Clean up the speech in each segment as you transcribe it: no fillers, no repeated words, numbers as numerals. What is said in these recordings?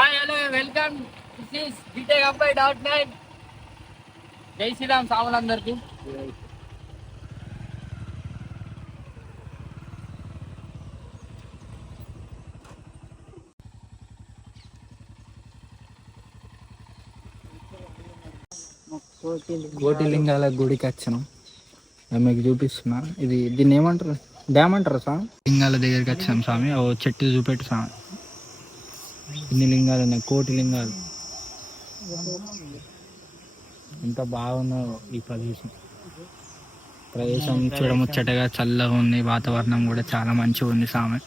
Hi hello welcome. This is B Tech అబ్బాయి .9. జై శ్రీరామ్ సాములందరికీ. కోటిలింగాల గుడికి వచ్చినాం. మీకు చూపిస్తున్నా. దీన్ని ఏమంటారు? డ్యామ్ అంటారు స్వామి. లింగాల దగ్గరికి వచ్చినాం స్వామి. ఓ చెట్టు చూపెట్టు స్వామి. ఇన్ని లింగాలు ఉన్నాయి, కోటి లింగాలు. ఎంత బాగుందో ఈ ప్రదేశం చూడముచ్చటగా చల్లగా ఉంది. వాతావరణం కూడా చాలా మంచిగా ఉంది స్వామి.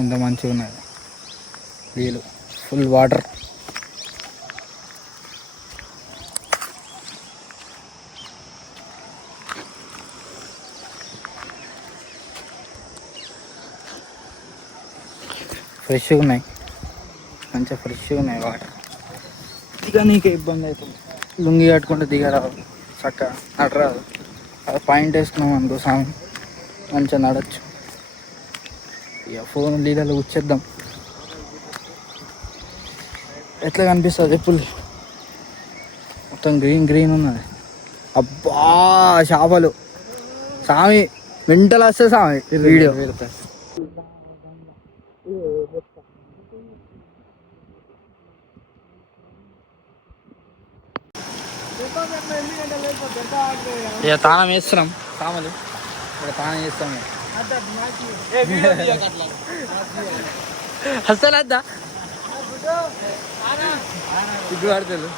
ఎంత మంచిగా ఉన్నది నీళ్ళు, ఫుల్ వాటర్. ఫ్రెష్గా ఉన్నాయి, మంచిగా ఫ్రెష్గా ఉన్నాయి వాటర్. దిగా నీకే ఇబ్బంది అవుతుంది. లుంగి కట్టుకుంటే దిగరాదు, చక్కగా నడరాదు. అది పాయింట్ వేసుకున్నాం అనుకో సామి, మంచిగా నడచ్చు. ఇక ఫోన్ నీళ్ళలో కూర్చేద్దాం. ఎట్లా కనిపిస్తుంది ఎప్పుడు మొత్తం గ్రీన్ గ్రీన్ ఉన్నది. అబ్బా చేపలు సామి, మెంటల్ వస్తే సామి వీడియో. ఇక తానం వేస్తున్నాం సామలు. ఇక్కడ తానం చేస్తాం. అసలు వద్దా సిగ్గు పడుతుంది.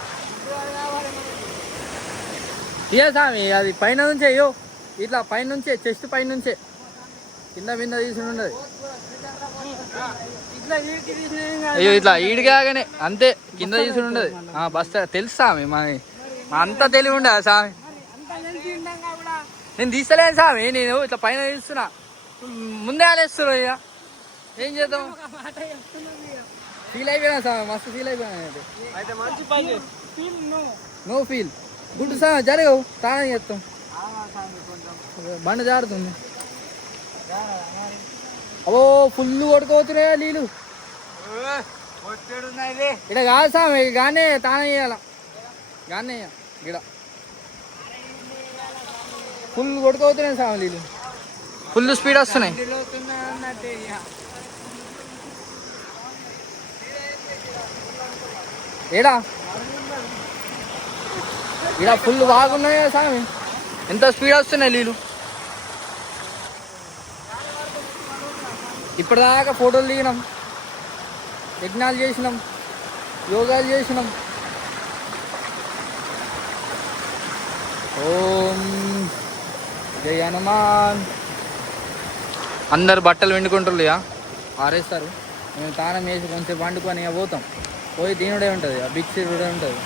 ఇక సామి అది పైన నుంచే, అయ్యో ఇట్లా పైన నుంచే, చెస్ట్ పైన నుంచే, కింద మీద తీసుకుని ఉండదు. అయ్యో ఇట్లా ఈడిగానే అంతే, కింద తీసుకుని ఉండదు. బస్తా తెలుసు సామి, మా అంతా తెలివి ఉండదు సామి. నేను తీస్తలేను సామి, నేను ఇట్లా పైన తీస్తున్నా, ముందే ఆలేస్తున్నా. ఇక ఏం చేద్దాం, ఫీల్ అయిపోయినా సామి, మస్తు ఫీల్ అయిపోయినా. నో ఫీల్ గుడ్ సామి. జరగవు తానే చేస్తాం. బండి జారుతుంది. అవో ఫుల్ కొడుకోతున్నాయా నీళ్ళు. ఇక్కడ కాదు సామి, గానే తానే చేయాల, గానే గిడ ఫుల్ కొడుకోతున్నాయి సామి నీళ్ళు. ఫుల్ స్పీడ్ వస్తున్నాయి. ఏడా ఇక్కడ ఫుల్ బాగున్నాయా సామి, ఎంత స్పీడ్ వస్తున్నాయి నీళ్ళు. ఇప్పటిదాకా ఫోటోలు దిగినాం, యజ్ఞాలు చేసినాం, యోగాలు చేసినాం. ఓం జై హనుమాన్. అందరు బట్టలు వెండుకుంటారు, ఇక ఆరేస్తారు. మేము తానం వేసి కొంచెం వండుకొని ఇక పోతాం. పోయి దీనుడే ఉంటుంది, ఆ బిగ్ సీడే ఉంటుంది.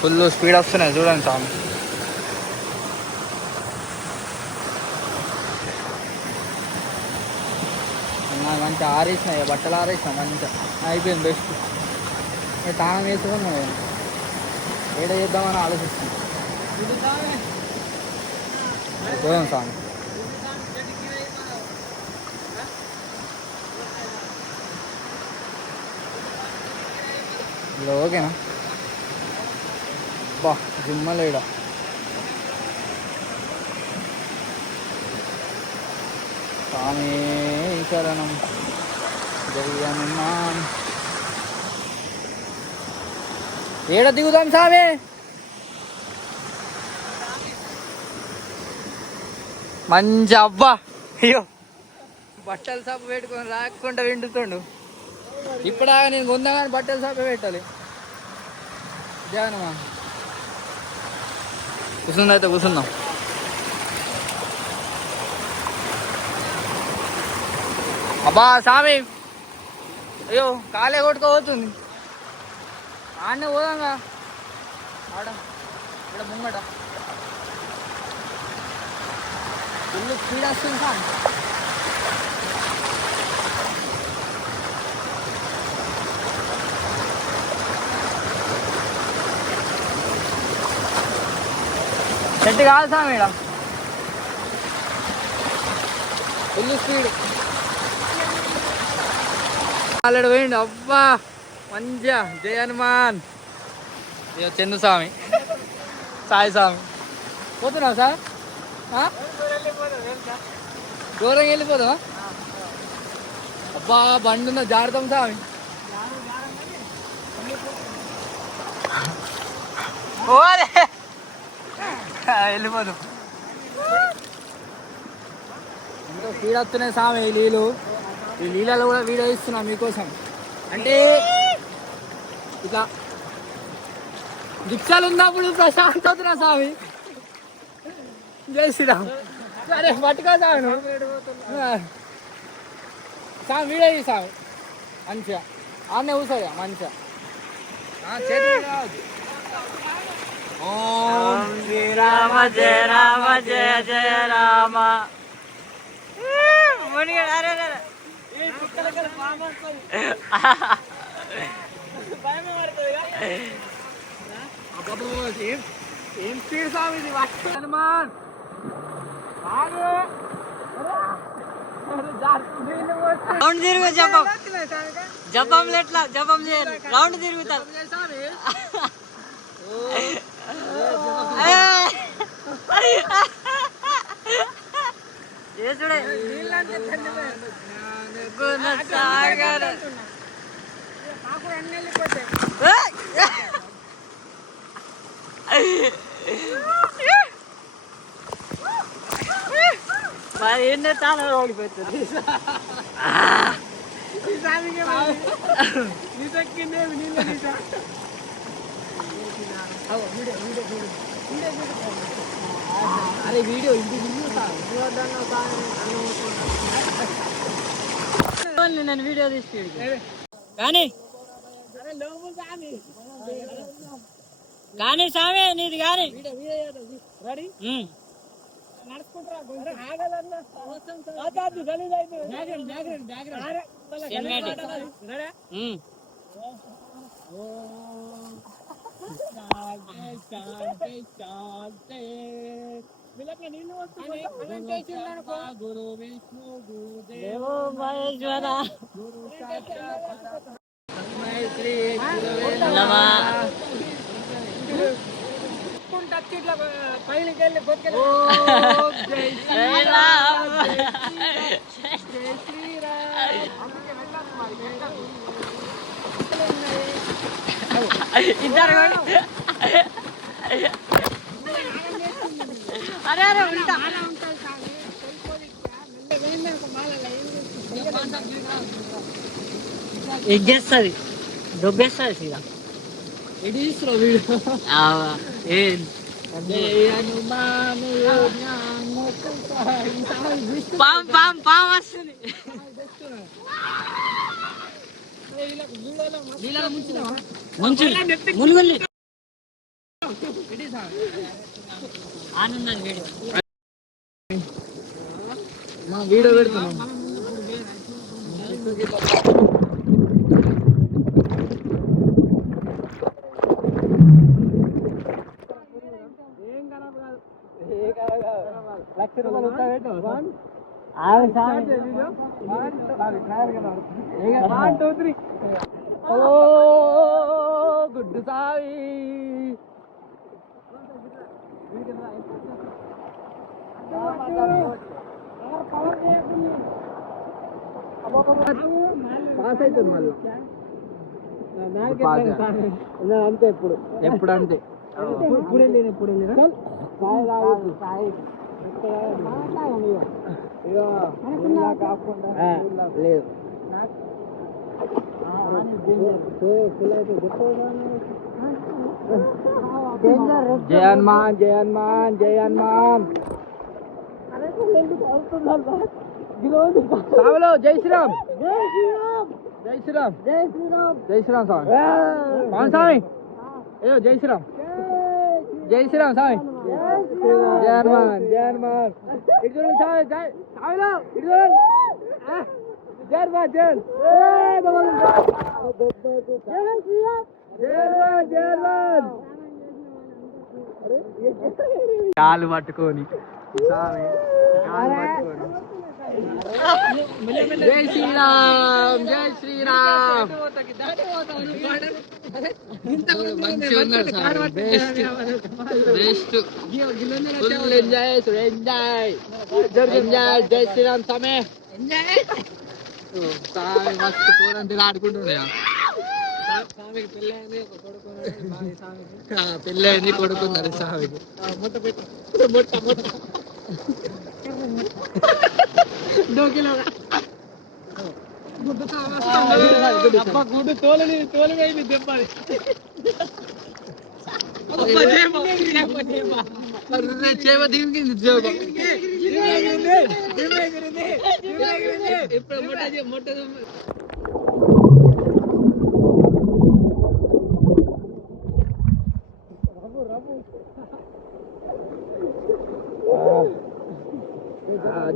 ఫుల్ స్పీడ్ వస్తున్నాయి చూడండి సామి. మంచిగా ఆరేసినాయి, బట్టలు ఆరేసినా మంచిగా అయిపోయింది. బెస్ట్ తానం వేసుకుని ఏడ చేద్దామని ఆలోచిస్తున్నాం. చూడండి సామి. ఇలా ఓకేనా? బా జిమ్మలేడ స్వామి శరణం జై హనుమాన్. ఏడ దిగుదాం సామి? మంచి అబ్బా. అయ్యో బట్టల సబ్బు పెట్టుకొని రాకుండా విండుతుండు. ఇప్పుడా నేను కొందా కానీ బట్టల సబ్బు పెట్టాలి. ధ్యానమా కూర్చుందా? అయితే కూర్చుందాం. అబ్బా స్వామి, అయ్యో కాలే కొట్టుకోబోతుంది. ఆడనే పోదాంగా, ఆడ ఇక్కడ ముంగట ఫుల్ స్పీడ్ వస్తుంది స్వామి. చెట్టు కాదు స్వామి, ఇక్కడ ఫుల్ స్పీడ్. ఆల్రెడీ పోయిండు. అబ్బా మంచిగా జయ హనుమాన్. ఇక చందు స్వామి, సాయి స్వామి పోతున్నావు సార్? దూరంగా వెళ్ళిపోతావా? అబ్బా బండి ఉందా, జాగ్రత్త స్వామి. వెళ్ళిపోదు. ఇంకా స్పీడ్ వస్తున్నాయి స్వామి ఈ నీళ్ళు. ఈ నీళ్ళలో కూడా వీడియో ఇస్తున్నా మీకోసం. అంటే ఇట్లా దీక్షలు ఉన్నప్పుడు ప్రశాంత్ అవుతున్నా స్వామి. జై శ్రీరామ్. సరే పట్టుకో స్వామి, స్వామి వీడియో ఇయ్యి స్వామి. మంచిగా ఆడనే కూర్చోదా మంచిగా. చేతి ఓం శ్రీరామ జయ రామ జయ జయ రామ. ఏం స్పీడ్ స్వామి ఇది. హనుమాన్ రౌండ్ తిరుగు జపం, జపంలో ఎట్లా జపం చేయాలి? రౌండ్ తిరుగుతారు. చేసుడే సాగర్. మరి ఏం తాను ఓడిపోతుంది. అరే వీడియో నేను వీడియో తీసి కానీ కానీ సామే నీది కానీ గురు విష్ణు గురుదేవో మహేశ్వర ఇద్దరు అరే అరే ఉంటా ఇది చేస్తుంది, దొబ్బేస్తుంది సీదా. ఇది ఇస్తున్నా వీడియో. పాము పాము పాము వస్తుంది. మునుగుల్లి ఆనందాన్ని వీడియో వీడియో పెడుతున్నాం. గుడ్డు సావి పాస్ అవుతుంది మళ్ళీ అంతే. ఎప్పుడు ఎప్పుడు అంతే. ఇప్పుడు వెళ్ళిన ఎప్పుడు వెళ్ళినా లేదు. జయ హనుమాన్ జయ హనుమాన్ జయ హనుమాన్. స్వామిలో జై శ్రీరామ్ జై శ్రీరామ్ జై శ్రీరామ్ స్వామి పవన్ స్వామి అయ్యో జై శ్రీరామ్ స్వామి జయ హనుమాన్ ఇటు చూడండి స్వామి స్వామిలో ఇటు చూడండి జయ హనుమాన్ కాలు పట్టుకొని స్వామి కాలు పట్టుకొని జై శ్రీరామ్ మంచిగా ఉన్నాడు సార్ బెస్ట్ ఫుల్ ఎంజాయ్ జై శ్రీరామ్ స్వామి స్వామి మస్తు పూరంతి ఆడుకుంటున్నాయా పెళ్ళైంది కొడుకున్నారు స్వామికి గుడ్డు తోలైంది దెబ్బది చేవ దిగింది మొట్ట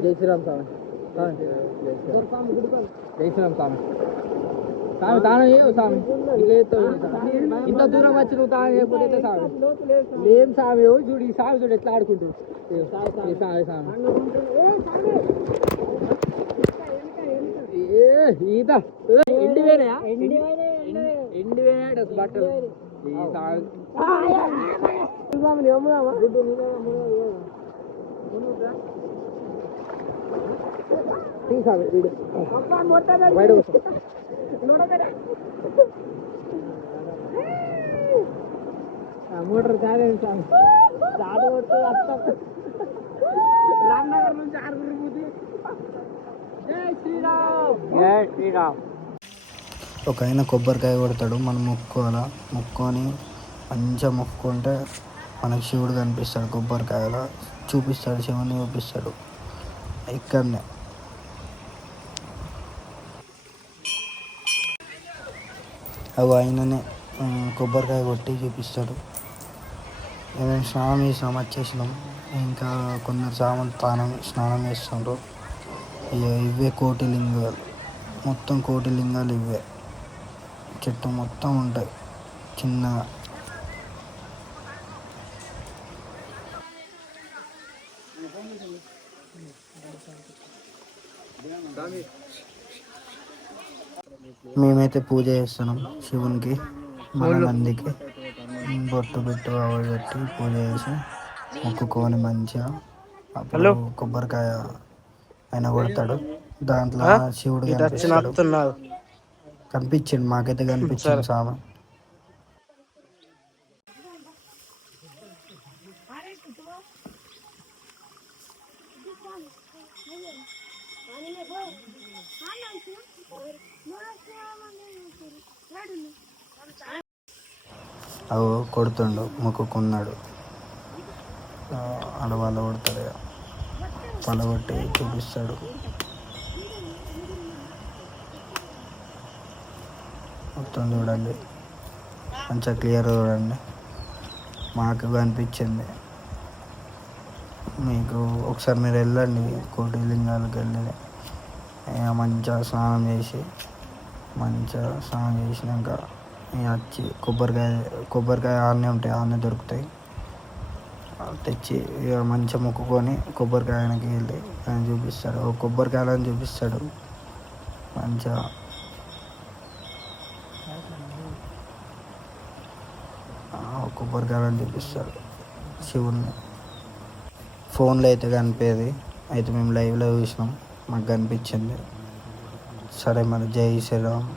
జై శ్రీరామ్ స్వామి జై శ్రీరామ్ స్వామి స్వామి తాను చేయవు స్వామి ఇంత దూరం వచ్చి నువ్వు తాను చేయకపోతే స్వామి లేం స్వామి చూడు ఈ స్వామి చూడు ఎట్లా ఆడుకుంటు ఈత ఎండివేనా బట్టలు ఈ స్వామి మోటార్ చాలేదు రామ్నగర్ నుంచి జై శ్రీరామ్ ఒక ఆయన కొబ్బరికాయ కొడతాడు, మనం మొక్కుకోవాలా. మొక్కుకొని మంచిగా మొక్కుకుంటే మనకు శివుడు కనిపిస్తాడు. కొబ్బరికాయలో చూపిస్తాడు, శివుని చూపిస్తాడు ఇక్కడనే. అవి ఆయననే కొబ్బరికాయ కొట్టి చూపిస్తాడు. మేము స్నానం చేసినాం, వచ్చేసినాం. ఇంకా కొందరు స్నానం చేస్తుండ్రు. ఇవే కోటిలింగాలు, మొత్తం కోటిలింగాలు ఇవే. చెట్టు మొత్తం ఉంటాయి చిన్నగా. మేమైతే పూజ చేస్తున్నాం శివునికి, మన నందికి బొట్టు పెట్టు ఆవిడ పెట్టి పూజ చేసి మొక్కుకొని మంచిగా అప్పుడు కొబ్బరికాయ ఆయన కొడతాడు. దాంట్లో శివుడు కనిపించింది, మాకైతే కనిపించింది స్వామి. అవి కొడుతుండు, మొక్కుకున్నాడు. ఆడవాళ్ళు కొడతాడు, పలగొట్టి చూపిస్తాడు. మొత్తం చూడండి, మంచిగా క్లియర్ చూడండి. మాకు కనిపించింది. మీకు ఒకసారి మీరు వెళ్ళండి కోటిలింగాలకు వెళ్ళి మంచిగా స్నానం చేసినాక వచ్చి కొబ్బరికాయ ఆడనే ఉంటాయి, ఆడనే దొరుకుతాయి. తెచ్చి ఇక మంచిగా మొక్కుకొని కొబ్బరికాయకి వెళ్ళి ఆయన చూపిస్తాడు, కొబ్బరికాయలని చూపిస్తాడు. మంచిగా కొబ్బరికాయలని చూపిస్తాడు శివుణ్ణి. ఫోన్లో అయితే కనిపించేది, అయితే మేము లైవ్లో చూసినాం, మాకు కనిపించింది. సరే మరి, జై శ్రీరామ్.